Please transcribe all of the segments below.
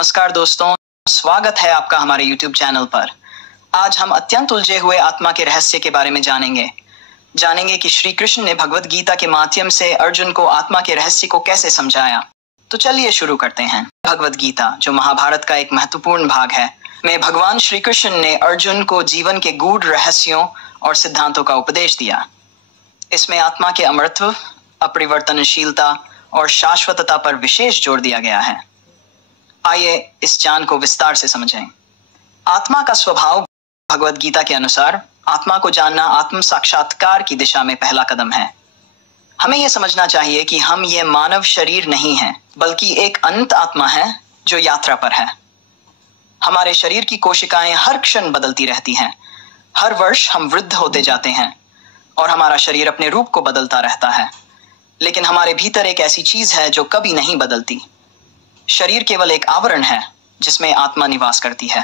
नमस्कार दोस्तों, स्वागत है आपका हमारे YouTube चैनल पर। आज हम अत्यंत उलझे हुए आत्मा के रहस्य के बारे में जानेंगे कि श्री कृष्ण ने भगवद गीता के माध्यम से अर्जुन को आत्मा के रहस्य को कैसे समझाया। तो चलिए शुरू करते हैं। भगवद गीता, जो महाभारत का एक महत्वपूर्ण भाग है, में भगवान श्री कृष्ण ने अर्जुन को जीवन के गूढ़ रहस्यों और सिद्धांतों का उपदेश दिया। इसमें आत्मा के अमरत्व, अपरिवर्तनशीलता और शाश्वतता पर विशेष जोर दिया गया है। आइए इस ज्ञान को विस्तार से समझें। आत्मा का स्वभाव भगवद गीता के अनुसार आत्मा को जानना आत्म साक्षात्कार की दिशा में पहला कदम है। हमें यह समझना चाहिए कि हम ये मानव शरीर नहीं हैं, बल्कि एक अनंत आत्मा है जो यात्रा पर है। हमारे शरीर की कोशिकाएं हर क्षण बदलती रहती हैं। हर वर्ष हम वृद्ध होते जाते हैं और हमारा शरीर अपने रूप को बदलता रहता है। लेकिन हमारे भीतर एक ऐसी चीज है जो कभी नहीं बदलती। शरीर केवल एक आवरण है जिसमें आत्मा निवास करती है।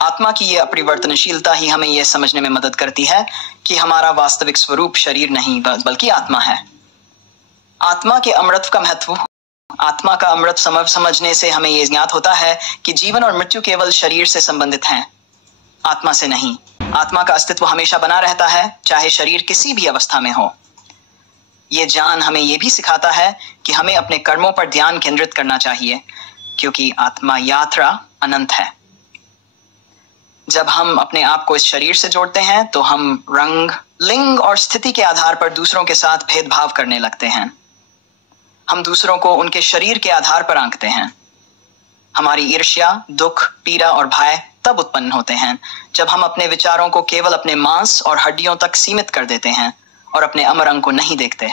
आत्मा की यह अपरिवर्तनशीलता ही हमें यह समझने में मदद करती है कि हमारा वास्तविक स्वरूप शरीर नहीं बल्कि आत्मा है। आत्मा के अमृत का महत्व। आत्मा का अमृत समझने से हमें यह ज्ञात होता है कि जीवन और मृत्यु केवल शरीर से संबंधित हैं, आत्मा से नहीं। आत्मा का अस्तित्व हमेशा बना रहता है, चाहे शरीर किसी भी अवस्था में हो। ये ज्ञान हमें यह भी सिखाता है कि हमें अपने कर्मों पर ध्यान केंद्रित करना चाहिए, क्योंकि आत्मा यात्रा अनंत है। जब हम अपने आप को इस शरीर से जोड़ते हैं तो हम रंग, लिंग और स्थिति के आधार पर दूसरों के साथ भेदभाव करने लगते हैं। हम दूसरों को उनके शरीर के आधार पर आंकते हैं। हमारी ईर्ष्या, दुख, पीड़ा और भय तब उत्पन्न होते हैं जब हम अपने विचारों को केवल अपने मांस और हड्डियों तक सीमित कर देते हैं और अपने अमर अंग को नहीं देखते।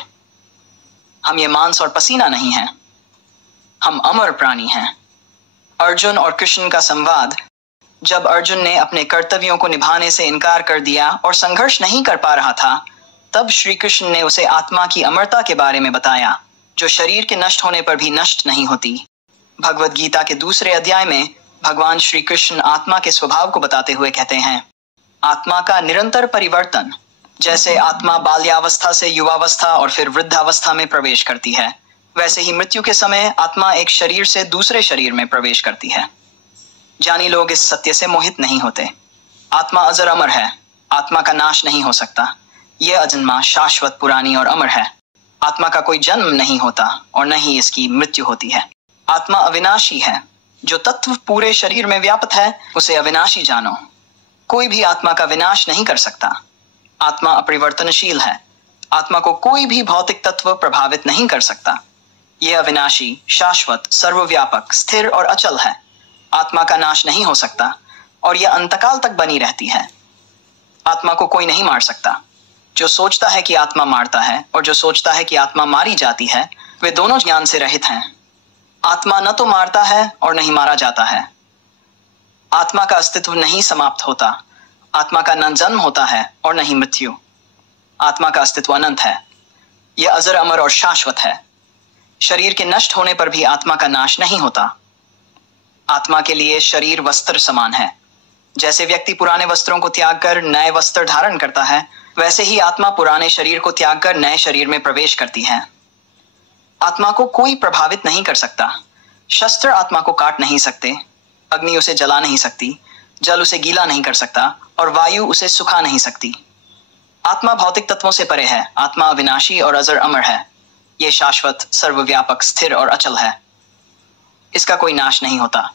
हम ये मांस और पसीना नहीं हैं, हम अमर प्राणी हैं। अर्जुन और कृष्ण का संवाद। जब अर्जुन ने अपने कर्तव्यों को निभाने से इनकार कर दिया और संघर्ष नहीं कर पा रहा था, तब श्री कृष्ण ने उसे आत्मा की अमरता के बारे में बताया, जो शरीर के नष्ट होने पर भी नष्ट नहीं होती। भगवद गीता के दूसरे अध्याय में भगवान श्री कृष्ण आत्मा के स्वभाव को बताते हुए कहते हैं, आत्मा का निरंतर परिवर्तन। जैसे आत्मा बाल्यावस्था से युवावस्था और फिर वृद्धावस्था में प्रवेश करती है, वैसे ही मृत्यु के समय आत्मा एक शरीर से दूसरे शरीर में प्रवेश करती है। ज्ञानी लोग इस सत्य से मोहित नहीं होते। आत्मा अजर अमर है, आत्मा का नाश नहीं हो सकता। यह अजन्मा, शाश्वत, पुरानी और अमर है। आत्मा का कोई जन्म नहीं होता और न ही इसकी मृत्यु होती है। आत्मा अविनाशी है। जो तत्व पूरे शरीर में व्याप्त है उसे अविनाशी जानो। कोई भी आत्मा का विनाश नहीं कर सकता। आत्मा अपरिवर्तनशील है। आत्मा को कोई भी भौतिक तत्व प्रभावित नहीं कर सकता। यह अविनाशी, शाश्वत, सर्वव्यापक, स्थिर और अचल है। आत्मा का नाश नहीं हो सकता और यह अंतकाल तक बनी रहती है। आत्मा को कोई नहीं मार सकता। जो सोचता है कि आत्मा मारता है और जो सोचता है कि आत्मा मारी जाती है, वे दोनों ज्ञान से रहित हैं। आत्मा न तो मारता है और नहीं मारा जाता है। आत्मा का अस्तित्व नहीं समाप्त होता। आत्मा का न जन्म होता है और न ही मृत्यु। आत्मा का अस्तित्व अनंत है। यह अजर, अमर और शाश्वत है। शरीर के नष्ट होने पर भी आत्मा का नाश नहीं होता। आत्मा के लिए शरीर वस्त्र समान है। जैसे व्यक्ति पुराने वस्त्रों को त्याग कर नए वस्त्र धारण करता है, वैसे ही आत्मा पुराने शरीर को त्याग कर नए शरीर में प्रवेश करती है। आत्मा को कोई प्रभावित नहीं कर सकता। शस्त्र आत्मा को काट नहीं सकते, अग्नि उसे जला नहीं सकती, जल उसे गीला नहीं कर सकता और वायु उसे सुखा नहीं सकती। आत्मा भौतिक तत्वों से परे है। आत्मा अविनाशी और अजर अमर है। यह शाश्वत, सर्वव्यापक, स्थिर और अचल है। इसका कोई नाश नहीं होता।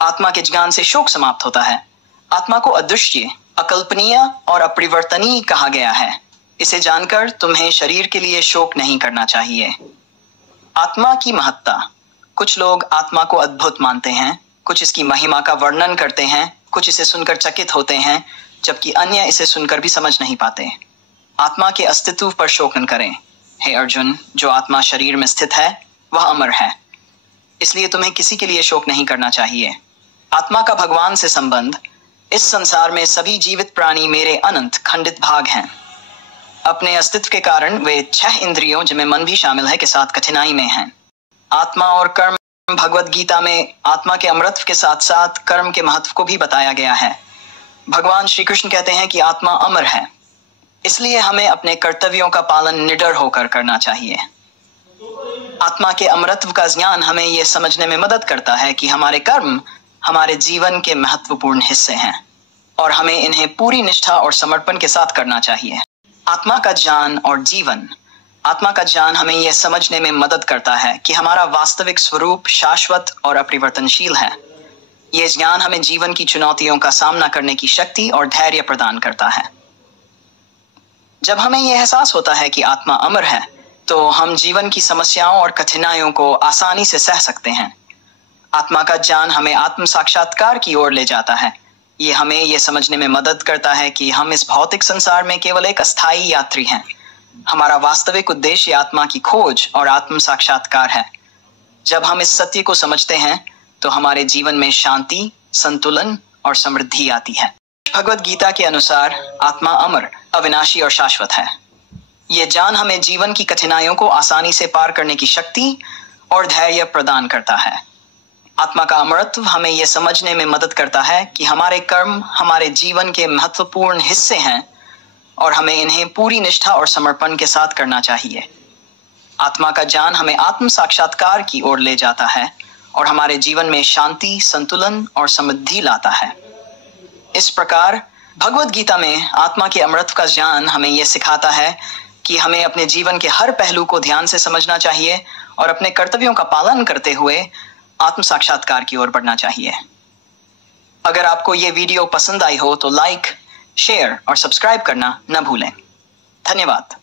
आत्मा के ज्ञान से शोक समाप्त होता है। आत्मा को अदृश्य, अकल्पनीय और अपरिवर्तनीय कहा गया है। इसे जानकर तुम्हें शरीर के लिए शोक नहीं करना चाहिए। आत्मा की महत्ता। कुछ लोग आत्मा को अद्भुत मानते हैं, कुछ इसकी महिमा का वर्णन करते हैं, कुछ इसे सुनकर चकित होते हैं, जबकि अन्य इसे सुनकर भी समझ नहीं पाते। आत्मा के अस्तित्व पर शोक न करें। हे अर्जुन, जो आत्मा शरीर में स्थित है वह अमर है, इसलिए तुम्हें किसी के लिए शोक नहीं करना चाहिए। आत्मा का भगवान से संबंध। इस संसार में सभी जीवित प्राणी मेरे अनंत खंडित भाग हैं। अपने अस्तित्व के कारण वे 6 इंद्रियों, जिनमें मन भी शामिल है, के साथ कठिनाई में हैं। आत्मा और कर्म। भगवद गीता में आत्मा के अमृत के साथ साथ कर्म के महत्व को भी बताया गया है। भगवान श्री कृष्ण कहते हैं कि आत्मा अमर है, इसलिए हमें अपने कर्तव्यों का पालन निडर होकर करना चाहिए। आत्मा के अमरत्व का ज्ञान हमें यह समझने में मदद करता है कि हमारे कर्म हमारे जीवन के महत्वपूर्ण हिस्से हैं और हमें इन्हें पूरी निष्ठा और समर्पण के साथ करना चाहिए। आत्मा का ज्ञान और जीवन। आत्मा का ज्ञान हमें यह समझने में मदद करता है कि हमारा वास्तविक स्वरूप शाश्वत और अपरिवर्तनशील है। यह ज्ञान हमें जीवन की चुनौतियों का सामना करने की शक्ति और धैर्य प्रदान करता है। जब हमें यह एहसास होता है कि आत्मा अमर है, तो हम जीवन की समस्याओं और कठिनाइयों को आसानी से सह सकते हैं। आत्मा का ज्ञान हमें आत्म साक्षात्कार की ओर ले जाता है। ये हमें यह समझने में मदद करता है कि हम इस भौतिक संसार में केवल एक अस्थायी यात्री हैं। हमारा वास्तविक उद्देश्य आत्मा की खोज और आत्म साक्षात्कार है। जब हम इस सत्य को समझते हैं, तो हमारे जीवन में शांति, संतुलन और समृद्धि आती है। भगवद गीता के अनुसार आत्मा अमर, अविनाशी और शाश्वत है। यह ज्ञान हमें जीवन की कठिनाइयों को आसानी से पार करने की शक्ति और धैर्य प्रदान करता है। आत्मा का अमरत्व हमें यह समझने में मदद करता है कि हमारे कर्म हमारे जीवन के महत्वपूर्ण हिस्से हैं और हमें इन्हें पूरी निष्ठा और समर्पण के साथ करना चाहिए। आत्मा का ज्ञान हमें आत्म साक्षात्कार की ओर ले जाता है और हमारे जीवन में शांति, संतुलन और समृद्धि लाता है। इस प्रकार भगवद गीता में आत्मा के अमरत्व का ज्ञान हमें यह सिखाता है कि हमें अपने जीवन के हर पहलू को ध्यान से समझना चाहिए और अपने कर्तव्यों का पालन करते हुए आत्म साक्षात्कार की ओर बढ़ना चाहिए। अगर आपको ये वीडियो पसंद आई हो तो लाइक, शेयर और सब्सक्राइब करना न भूलें। धन्यवाद।